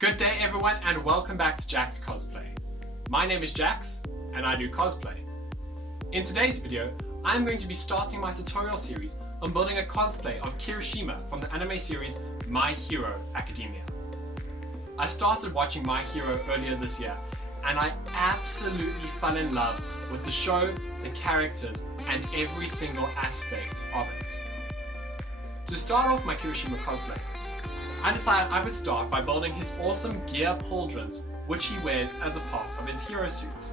Good day everyone and welcome back to Jack's Cosplay. My name is Jax and I do cosplay. In today's video, I'm going to be starting my tutorial series on building a cosplay of Kirishima from the anime series My Hero Academia. I started watching My Hero earlier this year and I absolutely fell in love with the show, the characters and every single aspect of it. To start off my Kirishima cosplay, I decided I would start by building his awesome gear pauldrons, which he wears as a part of his hero suit.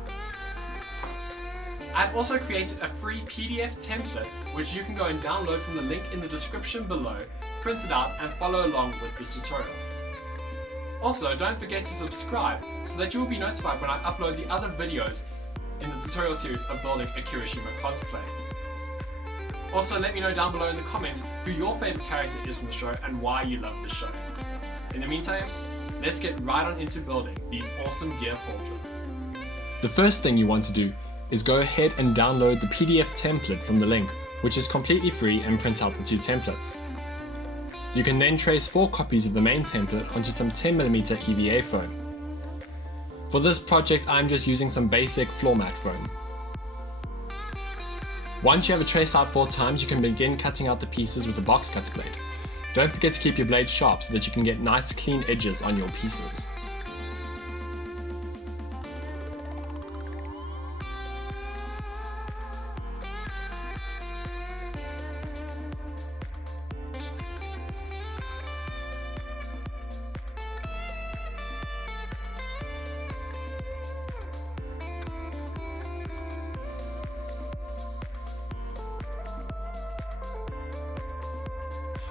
I've also created a free PDF template which you can go and download from the link in the description below, print it out and follow along with this tutorial. Also, don't forget to subscribe so that you will be notified when I upload the other videos in the tutorial series of building a Kirishima cosplay. Also, let me know down below in the comments who your favourite character is from the show and why you love the show. In the meantime, let's get right on into building these awesome gear pauldrons. The first thing you want to do is go ahead and download the PDF template from the link, which is completely free, and print out the two templates. You can then trace 4 copies of the main template onto some 10mm EVA foam. For this project, I'm just using some basic floor mat foam. Once you have it traced out 4 times, you can begin cutting out the pieces with a box cutter blade. Don't forget to keep your blade sharp so that you can get nice clean edges on your pieces.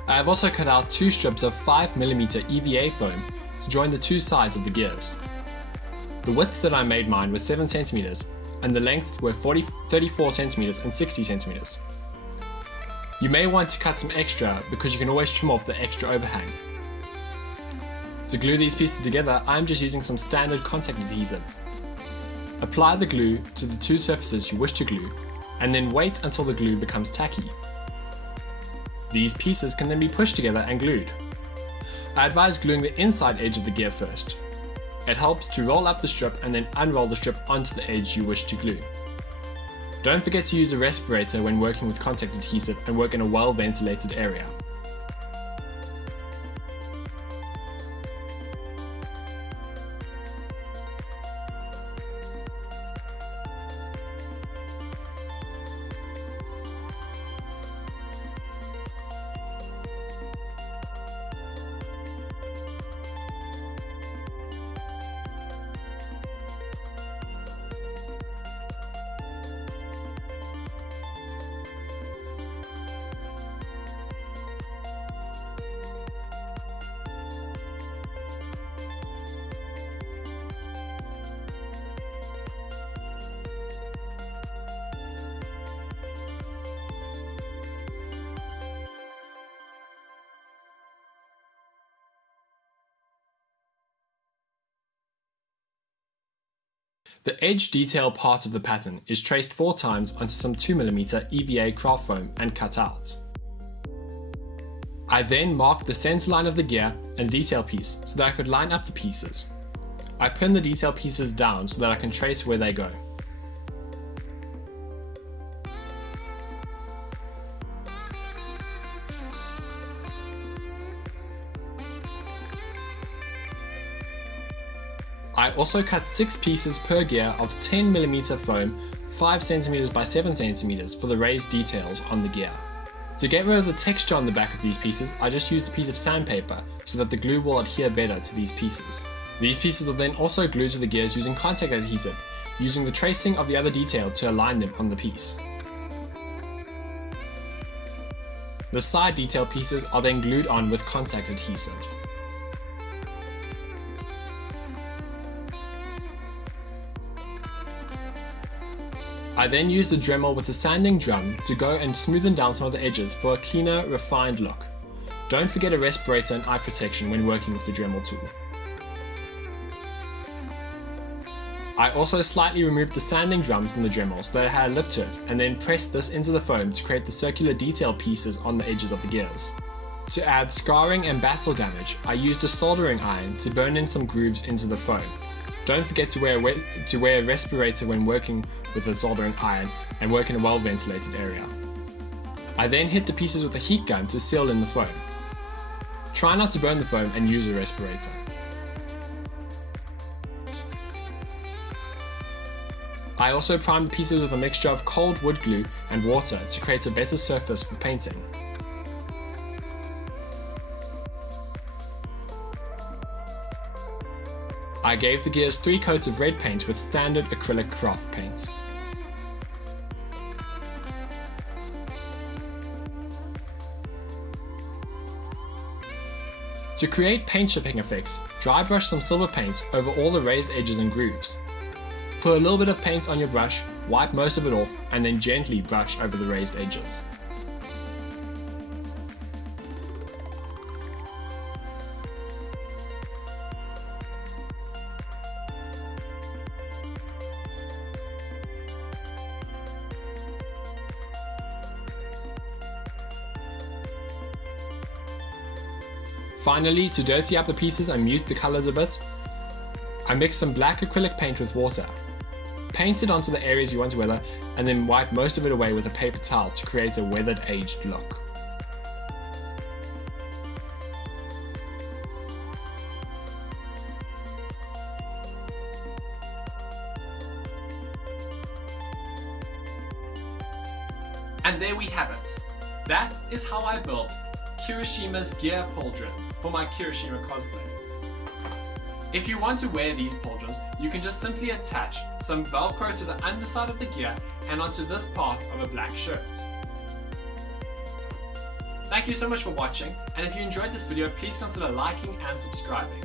I have also cut out 2 strips of 5mm EVA foam to join the 2 sides of the gears. The width that I made mine was 7cm and the length were 34cm and 60cm. You may want to cut some extra because you can always trim off the extra overhang. To glue these pieces together, I'm just using some standard contact adhesive. Apply the glue to the 2 surfaces you wish to glue and then wait until the glue becomes tacky. These pieces can then be pushed together and glued. I advise gluing the inside edge of the gear first. It helps to roll up the strip and then unroll the strip onto the edge you wish to glue. Don't forget to use a respirator when working with contact adhesive and work in a well ventilated area. The edge detail part of the pattern is traced 4 times onto some 2mm EVA craft foam and cut out. I then marked the center line of the gear and detail piece so that I could line up the pieces. I pin the detail pieces down so that I can trace where they go. I also cut 6 pieces per gear of 10mm foam, 5cm by 7cm for the raised details on the gear. To get rid of the texture on the back of these pieces, I just used a piece of sandpaper so that the glue will adhere better to these pieces. These pieces are then also glued to the gears using contact adhesive, using the tracing of the other detail to align them on the piece. The side detail pieces are then glued on with contact adhesive. I then used a Dremel with a sanding drum to go and smoothen down some of the edges for a cleaner, refined look. Don't forget a respirator and eye protection when working with the Dremel tool. I also slightly removed the sanding drum from the Dremel so that it had a lip to it, and then pressed this into the foam to create the circular detail pieces on the edges of the gears. To add scarring and battle damage, I used a soldering iron to burn in some grooves into the foam. Don't forget to wear a respirator when working with a soldering iron and work in a well-ventilated area. I then hit the pieces with a heat gun to seal in the foam. Try not to burn the foam and use a respirator. I also primed the pieces with a mixture of cold wood glue and water to create a better surface for painting. I gave the gears 3 coats of red paint with standard acrylic craft paint. To create paint chipping effects, dry brush some silver paint over all the raised edges and grooves. Put a little bit of paint on your brush, wipe most of it off, and then gently brush over the raised edges. Finally, to dirty up the pieces and mute the colors a bit, I mixed some black acrylic paint with water. Paint it onto the areas you want to weather, and then wipe most of it away with a paper towel to create a weathered, aged look. And there we have it. That is how I built Kirishima's gear pauldrons for my Kirishima cosplay. If you want to wear these pauldrons, you can just simply attach some velcro to the underside of the gear and onto this part of a black shirt. Thank you so much for watching, and if you enjoyed this video, please consider liking and subscribing.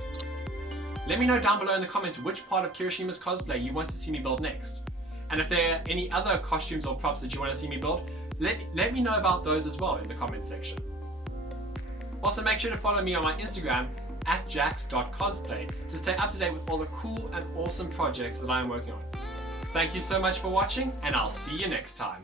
Let me know down below in the comments which part of Kirishima's cosplay you want to see me build next. And if there are any other costumes or props that you want to see me build, let me know about those as well in the comments section. Also, make sure to follow me on my Instagram @jax.cosplay to stay up to date with all the cool and awesome projects that I am working on. Thank you so much for watching, and I'll see you next time.